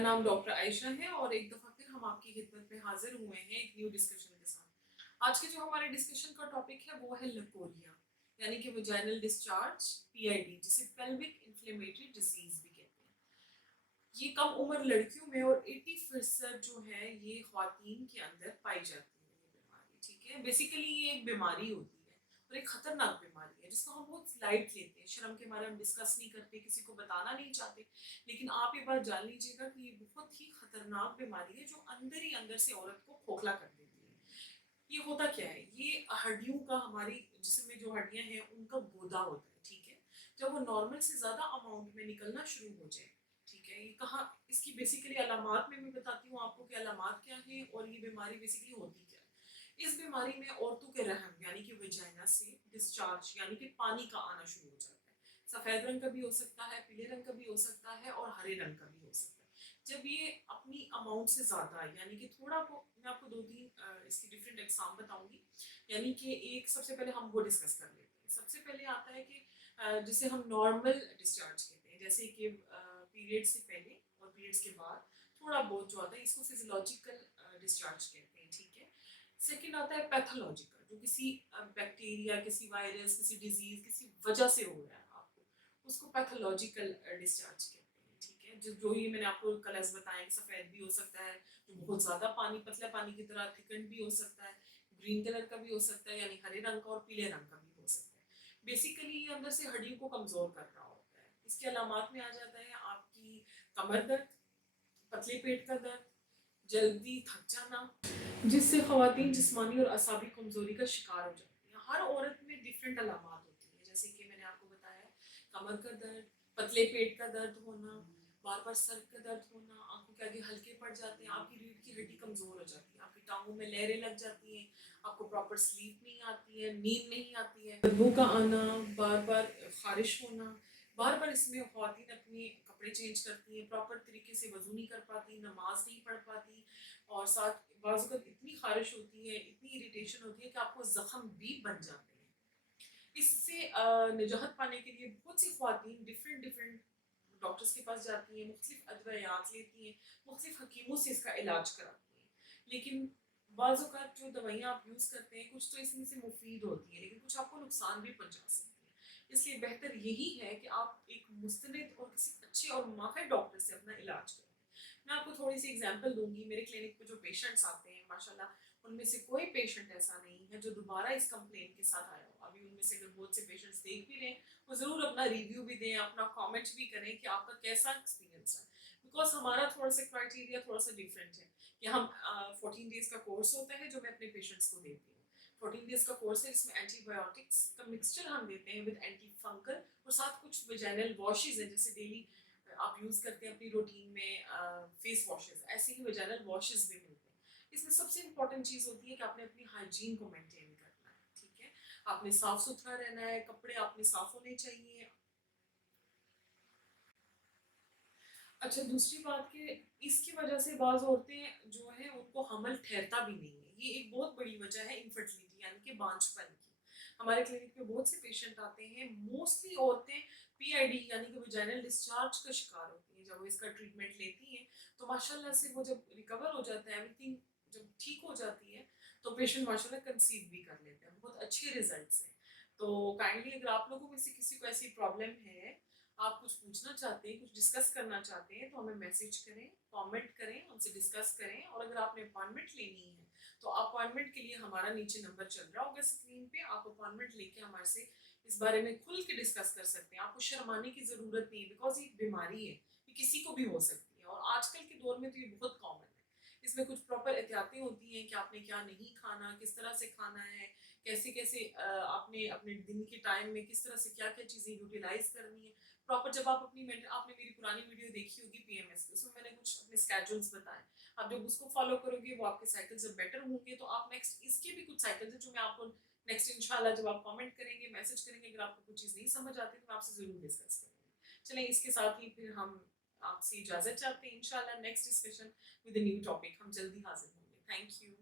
नाम डॉक्टर आयशा है और एक दफ़ा फिर हम आपकी खिदमत में हाजिर हुए हैं एक न्यू डिस्कशन के साथ। आज के जो हमारे डिस्कशन का टॉपिक है वो है लकोरिया, यानी कि वजाइनल डिस्चार्ज, पीआईडी, जिसे पेल्विक इन्फ्लेमेटरी डिजीज भी कहते हैं। ये कम उम्र लड़कियों में और 80% जो है ये ख्वातीन के अंदर पाई जाती है ये बीमारी। ठीक है, बेसिकली ये एक बीमारी होती है और एक खतरनाक बीमारी है जिसको हम बहुत लाइट लेते हैं, शर्म के मारे हम डिस्कस नहीं करते, किसी को बताना नहीं चाहते। लेकिन आप ये बात जान लीजिएगा कि ये बहुत ही खतरनाक बीमारी है जो अंदर ही अंदर से औरत को खोखला कर देती है। ये होता क्या है, ये हड्डियों का, हमारी जिस्म में जो हड्डियां हैं उनका गोदा होता है। ठीक है, जब वो नॉर्मल से ज्यादा अमाउंट में निकलना शुरू हो जाए, ठीक है, ये कहाँ, इसकी बेसिकली अलामात में मैं बताती हूँ आपको कि अलामात क्या है और ये बीमारी बेसिकली होती क्या है। इस बीमारी में औरतों के रहम यानी कि वजाइना से डिस्चार्ज यानी कि पानी का आना शुरू हो जाता है। सफेद रंग का भी हो सकता है, पीले रंग का भी हो सकता है और हरे रंग का भी हो सकता है। जब ये अपनी अमाउंट से ज्यादा यानी कि थोड़ा को, मैं आपको दो तीन इसकी डिफरेंट एग्जाम बताऊंगी। यानी कि एक, सबसे पहले हम वो डिस्कस कर लेते हैं। सबसे पहले आता है कि जिसे हम नॉर्मल डिस्चार्ज कहते हैं, जैसे कि पीरियड से पहले और पीरियड्स के बाद थोड़ा बहुत जो आता है, इसको फिजियोलॉजिकल डिस्चार्ज कहते हैं। ठीक है, सेकेंड आता है पैथोलॉजिकल, जो किसी बैक्टीरिया, किसी वायरस, किसी डिजीज, किसी वजह से हो रहा है आपको, उसको पैथोलॉजिकल डिस्चार्ज कहते हैं। ठीक है, जो ये मैंने आपको कलर्स बताए, सफेद भी हो सकता है, जो बहुत ज्यादा पानी, पतला पानी की तरह थिकन भी हो सकता है, ग्रीन कलर का भी हो सकता है यानी हरे रंग का, और पीले रंग का भी हो सकता है। बेसिकली ये अंदर से हड्डियों को कमजोर कर रहा होता है। इसके अलामात में आ जाता है आपकी कमर दर्द, पतले पेट का दर्द, जल्दी थक जाना, जिससे खवातीन जिस्मानी और असाबी कमजोरी का शिकार हो जाती हैं। हर औरत में डिफरेंट अलामात होती हैं, जैसे कि मैंने आपको बताया, कमर का दर्द, पतले पेट का दर्द होना, बार बार सर का दर्द होना, आंखों के आगे हल्के पड़ जाते हैं, आपकी रीढ़ की हड्डी कमजोर हो जाती है, आपकी टांगों में लहरें लग जाती हैं, आपको प्रॉपर स्लीप नहीं आती है, नींद नहीं आती है, बदबू का आना, बार बार खारिश होना, बार बार इसमें ख्वातीन अपने कपड़े चेंज करती हैं, प्रॉपर तरीके से वजू नहीं कर पाती, नमाज नहीं पढ़ पाती, और साथ बाज़ वक़्त इतनी खारिश होती है, इतनी इरिटेशन होती है कि आपको ज़ख्म भी बन जाते हैं। इससे निजात पाने के लिए बहुत सी ख्वातीन डिफरेंट डिफरेंट डॉक्टर्स के पास जाती हैं, मुख्तलिफ अदवियात लेती हैं, मुख्तलिफ हकीमों से इसका इलाज कराती हैं। लेकिन बाज़ औक़ात जो दवाइयाँ आप यूज़ करते हैं, कुछ तो इसमें से मुफीद होती हैं, लेकिन कुछ आपको नुकसान भी पहुँचा सकती हैं। इसलिए बेहतर यही है कि आप एक मुस्तनिद और किसी अच्छे और माहिर डॉक्टर से अपना इलाज करें। मैं आपको थोड़ी सी एग्जांपल दूंगी। मेरे क्लिनिक पे जो पेशेंट्स आते हैं, माशाल्लाह उनमें से कोई पेशेंट ऐसा नहीं है जो दोबारा इस कंप्लेंट के साथ आया हो। अभी उनमें से अगर बहुत से पेशेंट्स देख भी रहे हैं, वो ज़रूर अपना रिव्यू भी दें, अपना कमेंट भी करें कि आपका कैसा एक्सपीरियंस है। बिकॉज हमारा थोड़ा सा क्राइटेरिया थोड़ा सा डिफरेंट है कि हम 14 डेज का कोर्स होता है जो मैं अपने पेशेंट्स को देती हूँ। 14 डेज का कोर्स है, इसमें एंटीबायोटिक्स का मिक्सचर हम देते हैं विद एंटी फंगल, और साथ कुछ वेजाइनल वॉशेज हैं जैसे डेली आप यूज़ करते हैं अपनी रूटीन में फेस वॉशेस, ऐसे ही वेजाइनल वॉशेस भी मिलते हैं। इसमें सबसे इंपॉर्टेंट चीज़ होती है कि आपने अपनी हाइजीन को मेंटेन करना है। ठीक है, आपने साफ सुथरा रहना है, कपड़े आपने साफ होने चाहिए। अच्छा, दूसरी बात कि इसकी वजह से बाज़ औरतें जो हैं उनको हमल ठहरता भी नहीं है। ये एक बहुत बड़ी वजह है इनफर्टिलिटी यानी कि बांझपन की। हमारे क्लिनिक में बहुत से पेशेंट आते हैं, मोस्टली औरतें पीआईडी यानी कि वजाइनल डिस्चार्ज का शिकार होती हैं। जब वो इसका ट्रीटमेंट लेती हैं तो माशाल्लाह से वो जब रिकवर हो जाता है, एवरीथिंग जब ठीक हो जाती है, तो पेशेंट माशाल्लाह कंसीव भी कर लेते हैं, बहुत अच्छे रिजल्ट्स हैं। तो काइंडली अगर आप लोगों में से किसी को ऐसी प्रॉब्लम है, आप कुछ पूछना चाहते हैं, कुछ डिस्कस करना चाहते हैं, तो हमें मैसेज करें, कमेंट करें, उनसे डिस्कस करें। और अगर आपने अपॉइंटमेंट लेनी है तो अपॉइंटमेंट के लिए हमारा नीचे नंबर चल रहा होगा स्क्रीन पे, आप अपॉइंटमेंट लेके हमारे से इस बारे में खुल के डिस्कस कर सकते हैं। आपको शर्माने की ज़रूरत नहीं है, बिकॉज ये बीमारी है, ये किसी को भी हो सकती है और आजकल के दौर में तो ये बहुत कॉमन है। इसमें कुछ प्रॉपर एहतियातें होती हैं कि आपने क्या नहीं खाना, किस तरह से खाना है, कैसे कैसे आपने अपने दिन के टाइम में किस तरह से क्या क्या चीज़ें यूटिलाइज करनी है प्रॉपर। जब आप अपनी आपने मेरी पुरानी वीडियो देखी होगी पीएमएस की, उसमें मैंने कुछ अपने स्केड्यूल्स बताए। आप जब उसको फॉलो करोगे वो आपके साइकिल से बेटर होंगे, तो आप नेक्स्ट इसके भी कुछ साइकिल्स हैं जो मैं आपको नेक्स्ट इंशाल्लाह जब आप कमेंट करेंगे, मैसेज करेंगे, अगर आपको कुछ चीज़ नहीं समझ आती तो मैं आपसे ज़रूर डिस्कस करूँगी। चलें, इसके साथ ही फिर हम आपसे इजाज़त चाहते हैं। इंशाल्लाह next discussion with a new topic हम जल्दी हाजिर होंगे। Thank you.